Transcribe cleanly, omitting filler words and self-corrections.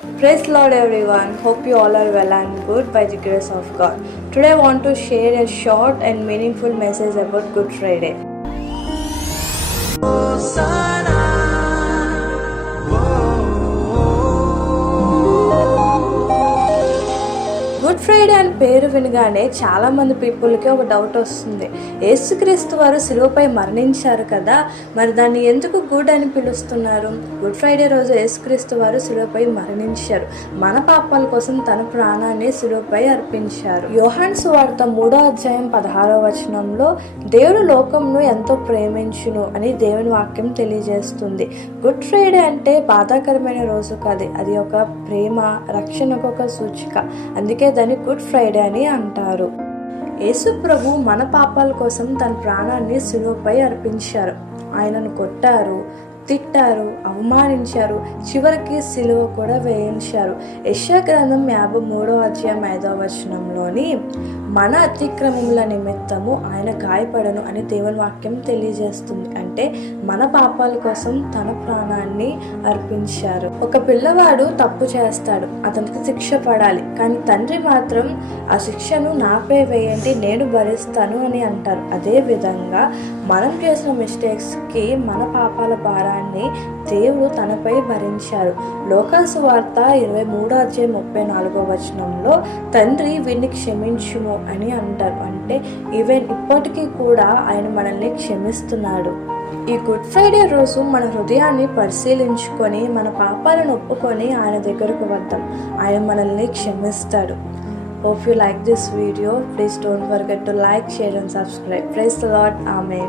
Praise the Lord everyone. Hope you all are well and good by the grace of God. Today I want to share a short and meaningful message about Good Friday. Good Friday అని పేరు వినగానే చాలామంది పీపుల్కి ఒక doubt వస్తుంది. యేసుక్రీస్తు వారు శిలువపై మరణించారు కదా, మరి దాన్ని ఎందుకు గుడ్ అని పిలుస్తున్నారు? గుడ్ ఫ్రైడే రోజు యేసుక్రీస్తు వారు శిలువపై మరణించారు. మన పాపాల కోసం తన ప్రాణాన్ని శిలువపై అర్పించారు. యోహాను సువార్త 3:16 దేవుడు లోకంను ఎంతో ప్రేమించును అని దేవుని వాక్యం తెలియజేస్తుంది. గుడ్ ఫ్రైడే అంటే బాధాకరమైన రోజు కాదు, అది ఒక ప్రేమ రక్షణకు ఒక సూచిక. అందుకే దాన్ని గుడ్ ఫ్రైడే అని అంటారు. యేసు ప్రభు మన పాపాల కోసం తన ప్రాణాన్ని శిలువపై అర్పించారు. ఆయనను కొట్టారు, తిట్టారు, అవమానించారు, చివరికి శిలువ కూడా వేయించారు. యెషయా గ్రంథం 53:5 మన అతిక్రమముల నిమిత్తము ఆయన గాయపడను అని దేవుని వాక్యం తెలియజేస్తుంది. అంటే మన పాపాల కోసం తన ప్రాణాన్ని అర్పించారు. ఒక పిల్లవాడు తప్పు చేస్తాడు, అతనికి శిక్ష పడాలి, కానీ తండ్రి మాత్రం ఆ శిక్షను నాపై వేయండి, నేను భరిస్తాను అని అంటారు. అదే విధంగా మనం చేసిన మిస్టేక్స్కి మన పాపాల భారాన్ని దేవుడు తనపై భరించారు. లోకాసు సువార్త 23:34 తండ్రి వీరిని క్షమించుము అని అంటారు. అంటే ఈవెన్ ఇప్పటికీ కూడా ఆయన మనల్ని క్షమిస్తున్నాడు. ఈ గుడ్ ఫ్రైడే రోజు మన హృదయాన్ని పరిశీలించుకొని మన పాపాలను ఒప్పుకొని ఆయన దగ్గరకు వద్దాం. ఆయన మనల్ని క్షమిస్తాడు. Hope you like this video. Please don't forget to like, share and subscribe. Praise the Lord. Amen.